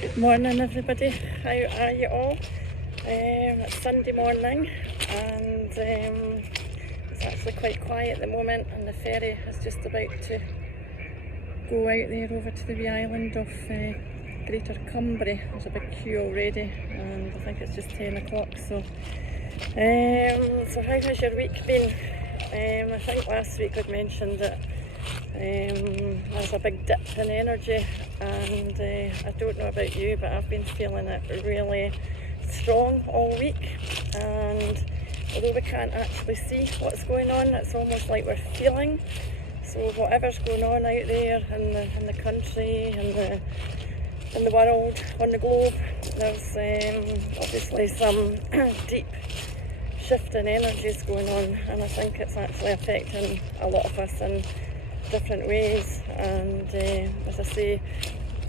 Good morning everybody, how are you all? It's Sunday morning and it's actually quite quiet at the moment, and the ferry is just about to go out there over to the wee island of Greater Cumbria. There's a big queue already and I think it's just 10 o'clock. So how has your week been? I think last week I'd mentioned that there's a big dip in energy, and I don't know about you, but I've been feeling it really strong all week. And although we can't actually see what's going on, it's almost like we're feeling. So whatever's going on out there in the country, in the world, on the globe, there's obviously some deep shift in energies going on, and I think it's actually affecting a lot of us in different ways. And as I say,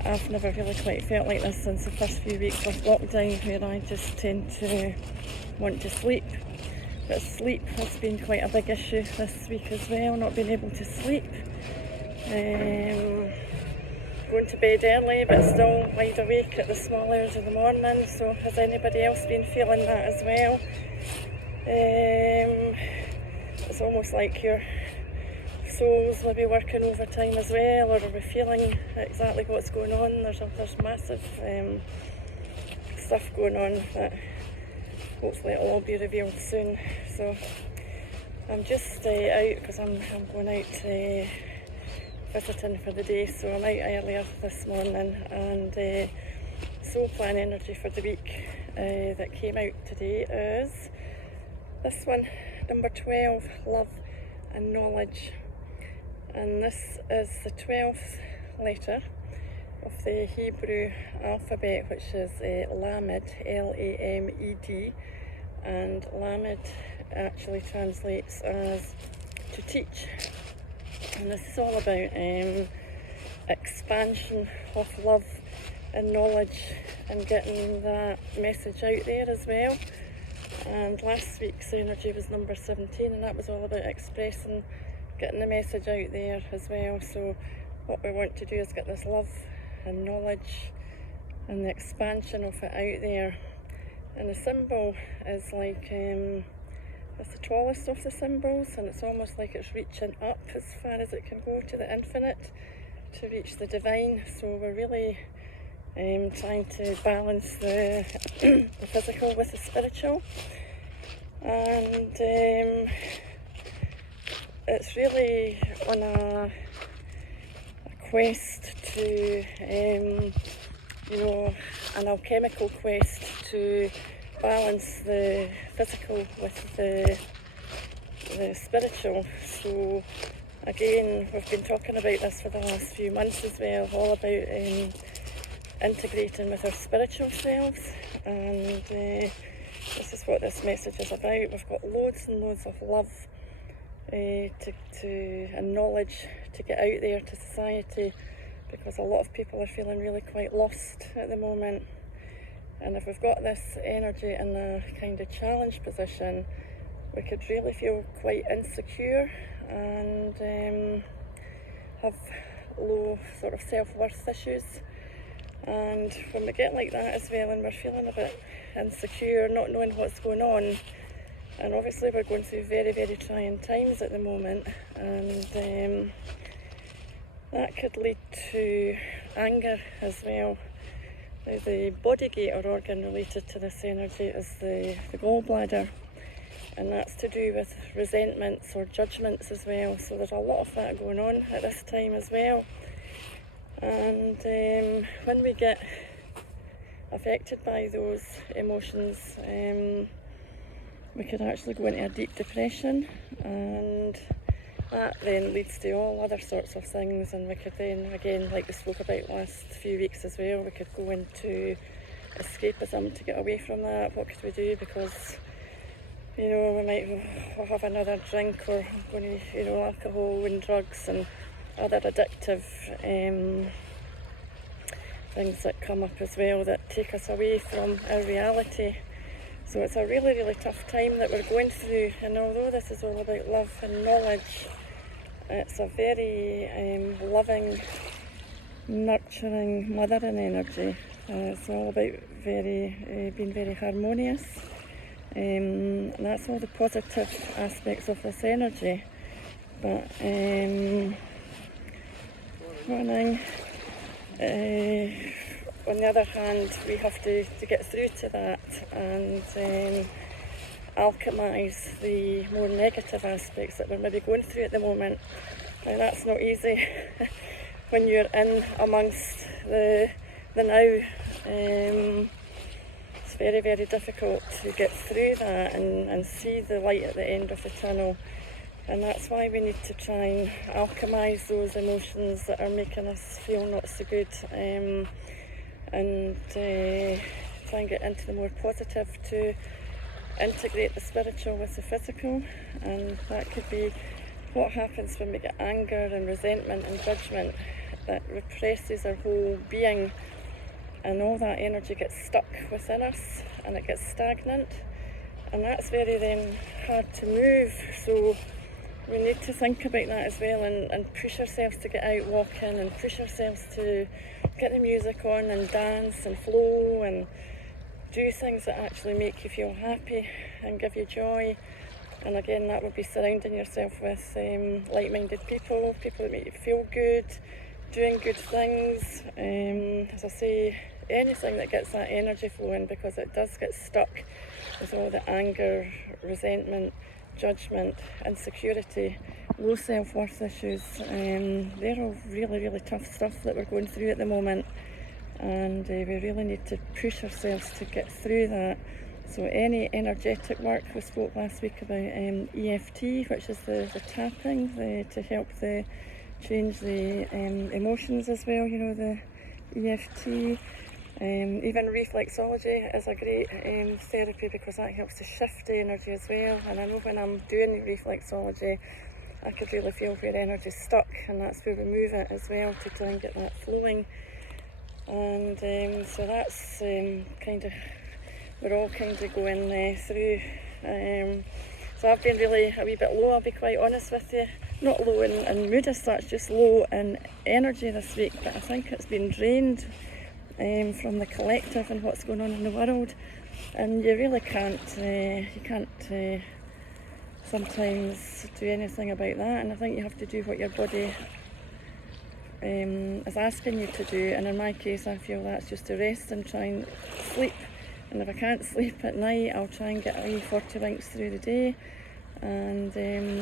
I've never really quite felt like this since the first few weeks of lockdown, where I just tend to want to sleep. But sleep has been quite a big issue this week as well, not being able to sleep. Going to bed early but still wide awake at the small hours of the morning. So has anybody else been feeling that as well? It's almost like your souls maybe working overtime as well, or are we feeling exactly what's going on? There's massive stuff going on that hopefully it'll all be revealed soon. So I'm just out because I'm going out visiting for the day, so I'm out earlier this morning. And soul plan energy for the week that came out today is this one, number 12, love and knowledge. And this is the 12th letter of the Hebrew alphabet, which is Lamed, L-A-M-E-D, and Lamed actually translates as to teach. And this is all about expansion of love and knowledge and getting that message out there as well. And last week's energy was number 17, and that was all about expressing, getting the message out there as well. So what we want to do is get this love and knowledge and the expansion of it out there. And the symbol is like it's the tallest of the symbols, and it's almost like it's reaching up as far as it can go to the infinite to reach the divine. So we're really trying to balance the the physical with the spiritual, and it's really on a quest to an alchemical quest to balance the physical with the spiritual. So again, we've been talking about this for the last few months as well, all about integrating with our spiritual selves, and this is what this message is about. We've got loads and loads of love and knowledge to get out there to society, because a lot of people are feeling really quite lost at the moment. And if we've got this energy in a kind of challenge position, we could really feel quite insecure and have low sort of self-worth issues. And when we get like that as well, and we're feeling a bit insecure, not knowing what's going on, and obviously we're going through very, very trying times at the moment, and that could lead to anger as well. The body gate or organ related to this energy is the gallbladder, and that's to do with resentments or judgments as well. So there's a lot of that going on at this time as well. And when we get affected by those emotions, we could actually go into a deep depression, and that then leads to all other sorts of things. And we could then, again, like we spoke about last few weeks as well, we could go into escapism to get away from that. What could we do? Because we might have another drink, or going to alcohol and drugs and other addictive things that come up as well that take us away from our reality. So it's a really, really tough time that we're going through, and although this is all about love and knowledge, it's a very loving nurturing, mothering energy. It's all about being very harmonious. And that's all the positive aspects of this energy. But morning, on the other hand, we have to get through to that and alchemise the more negative aspects that we're maybe going through at the moment. And that's not easy when you're in amongst the now. It's very, very difficult to get through that and see the light at the end of the tunnel. And that's why we need to try and alchemise those emotions that are making us feel not so good, and try and get into the more positive to integrate the spiritual with the physical. And that could be what happens when we get anger and resentment and judgment that represses our whole being, and all that energy gets stuck within us and it gets stagnant, and that's very then hard to move. So we need to think about that as well, and push ourselves to get out walking, and push ourselves to get the music on and dance and flow and do things that actually make you feel happy and give you joy. And again, that would be surrounding yourself with like-minded people that make you feel good, doing good things. As I say, anything that gets that energy flowing, because it does get stuck with all the anger, resentment, judgment, insecurity, low self-worth issues. They're all really, really tough stuff that we're going through at the moment, and we really need to push ourselves to get through that. So any energetic work, we spoke last week about EFT, which is the tapping to help change the emotions as well, you know, the EFT. Even reflexology is a great therapy, because that helps to shift the energy as well. And I know when I'm doing reflexology, I could really feel where energy's stuck, and that's where we move it as well to try and get that flowing. And so that's kind of, we're all kind of going through. So I've been really a wee bit low, I'll be quite honest with you. Not low in mood as such, just low in energy this week, but I think it's been drained from the collective and what's going on in the world, and you really can't sometimes do anything about that. And I think you have to do what your body is asking you to do, and in my case I feel that's just to rest and try and sleep. And if I can't sleep at night, I'll try and get a wee 40 winks through the day. And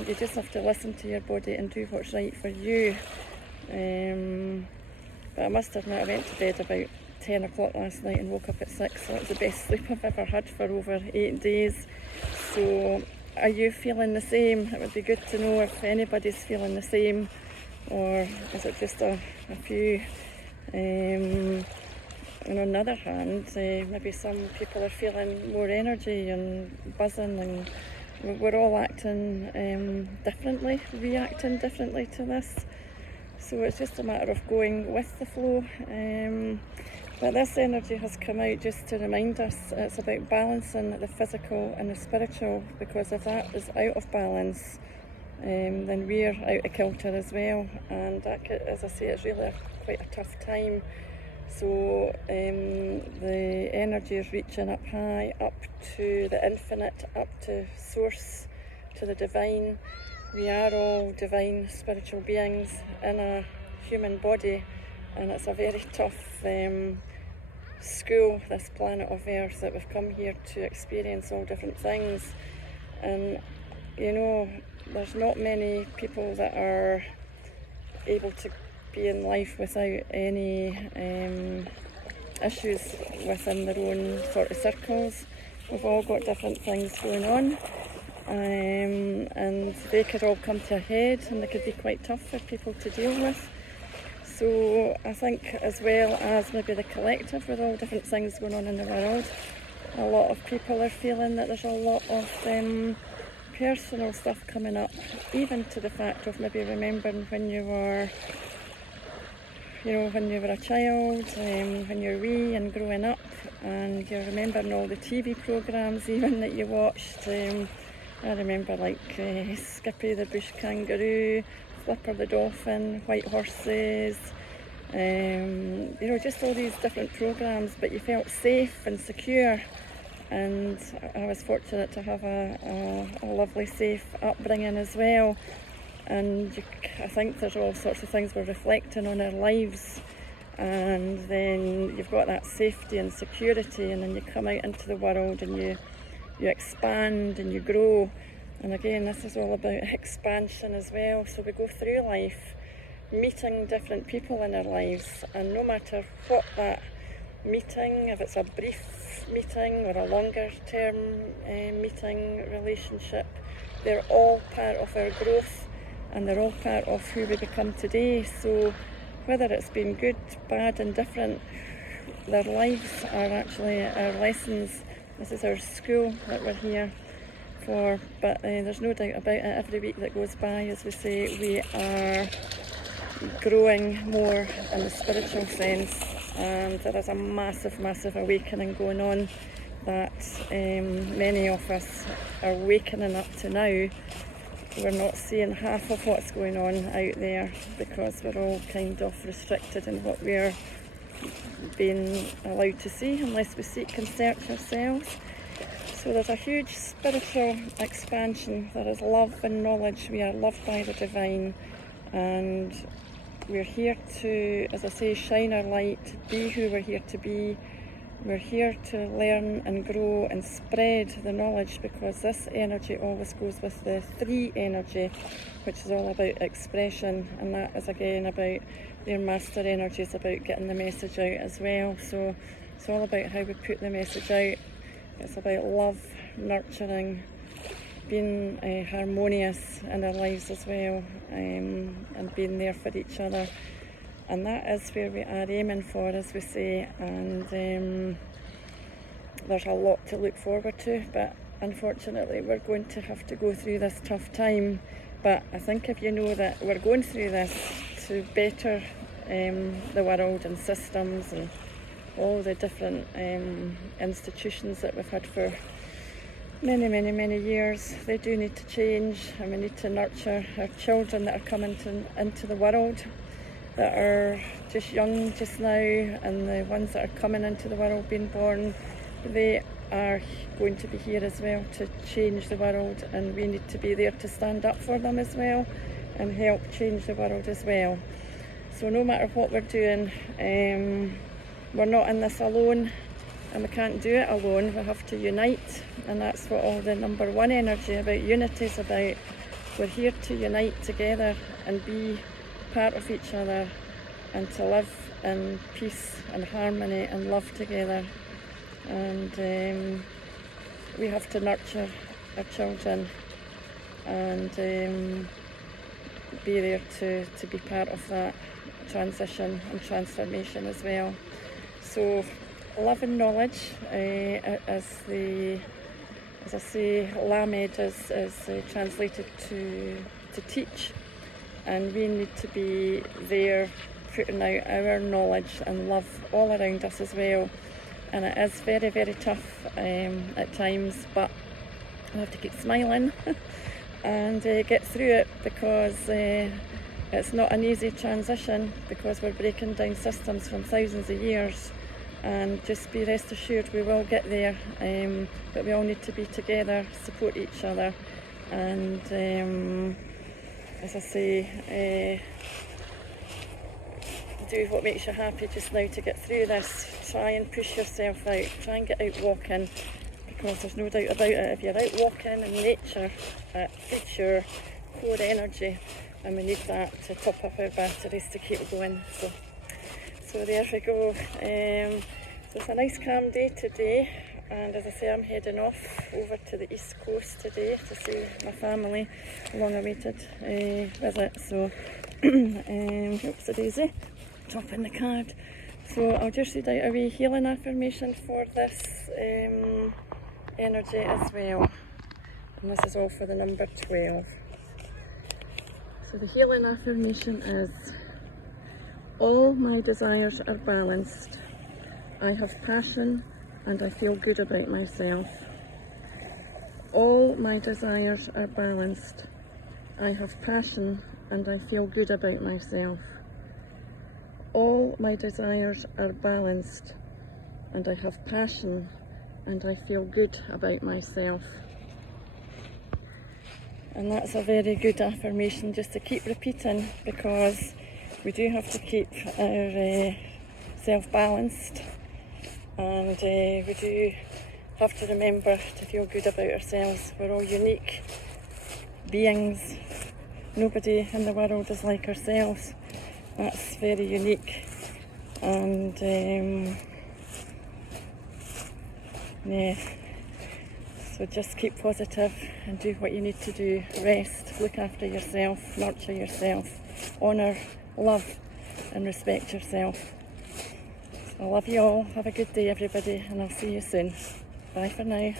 you just have to listen to your body and do what's right for you. But I must admit, I went to bed about 10 o'clock last night and woke up at 6, so it's the best sleep I've ever had for over 8 days. So are you feeling the same? It would be good to know if anybody's feeling the same, or is it just a few? And on the other hand, maybe some people are feeling more energy and buzzing, and we're all acting differently, reacting differently to this. So it's just a matter of going with the flow. But this energy has come out just to remind us it's about balancing the physical and the spiritual, because if that is out of balance, then we're out of kilter as well. And that, as I say, it's really quite a tough time. So the energy is reaching up high, up to the infinite, up to source, to the divine. We are all divine spiritual beings in a human body, and it's a very tough school, this planet of Earth, that we've come here to experience all different things. And you know, there's not many people that are able to be in life without any issues within their own sort of circles. We've all got different things going on, and they could all come to a head, and they could be quite tough for people to deal with. So I think, as well as maybe the collective, with all different things going on in the world, a lot of people are feeling that there's a lot of personal stuff coming up, even to the fact of maybe remembering when you were, you know, when you were a child, when you're wee and growing up, and you're remembering all the TV programmes even that you watched. I remember like Skippy the Bush Kangaroo, Flipper the Dolphin, White Horses, you know, just all these different programs, but you felt safe and secure. And I was fortunate to have a lovely, safe upbringing as well. And I think there's all sorts of things we're reflecting on our lives, and then you've got that safety and security, and then you come out into the world and you expand and you grow. And again, this is all about expansion as well. So we go through life meeting different people in our lives, and no matter what that meeting, if it's a brief meeting or a longer term meeting, relationship, they're all part of our growth, and they're all part of who we become today. So whether it's been good, bad, indifferent, their lives are actually our lessons. This is our school that we're here for. But there's no doubt about it, every week that goes by, as we say, we are growing more in the spiritual sense, and there is a massive awakening going on that many of us are wakening up to now. We're not seeing half of what's going on out there because we're all kind of restricted in what we're being allowed to see unless we seek and search ourselves. So there's a huge spiritual expansion. There is love and knowledge. We are loved by the divine, and we're here to, as I say, shine our light, be who we're here to be. We're here to learn and grow and spread the knowledge, because this energy always goes with the 3 energy, which is all about expression, and that is again about their master energy, is about getting the message out as well. So it's all about how we put the message out. It's about love, nurturing, being harmonious in our lives as well, and being there for each other. And that is where we are aiming for, as we say, and there's a lot to look forward to, but unfortunately we're going to have to go through this tough time. But I think if you know that we're going through this to better the world and systems and all the different institutions that we've had for many years, they do need to change, and we need to nurture our children that are coming into the world, that are just young just now, and the ones that are coming into the world, being born, they are going to be here as well to change the world, and we need to be there to stand up for them as well and help change the world as well. So no matter what we're doing, we're not in this alone, and we can't do it alone. We have to unite, and that's what all the number 1 energy about unity is about. We're here to unite together and be part of each other, and to live in peace and harmony and love together. And we have to nurture our children and be there to be part of that transition and transformation as well. So love and knowledge, as I say, Lamed is translated to teach, and we need to be there putting out our knowledge and love all around us as well. And it is very tough at times, but we have to keep smiling and get through it, because it's not an easy transition, because we're breaking down systems from thousands of years. And just be rest assured we will get there, but we all need to be together, support each other, and as I say, do what makes you happy just now to get through this. Try and push yourself out, try and get out walking, because there's no doubt about it, if you're out walking in nature, it feeds your core energy, and we need that to top up our batteries to keep going. So there we go. So it's a nice calm day today, and as I say, I'm heading off over to the east coast today to see my family, long awaited visit. So oops a daisy, drop in the card. So I'll just read out a wee healing affirmation for this energy as well, and this is all for the number 12. So the healing affirmation is: all my desires are balanced. I have passion and I feel good about myself. All my desires are balanced. I have passion and I feel good about myself. all my desires are balanced, and I have passion, and I feel good about myself. And that's a very good affirmation just to keep repeating, because we do have to keep our self balanced, and we do have to remember to feel good about ourselves. We're all unique beings. Nobody in the world is like ourselves. That's very unique. And yeah, so just keep positive and do what you need to do. Rest, look after yourself, nurture yourself, honour, love and respect yourself. So I love you all. Have a good day, everybody, and I'll see you soon. Bye for now.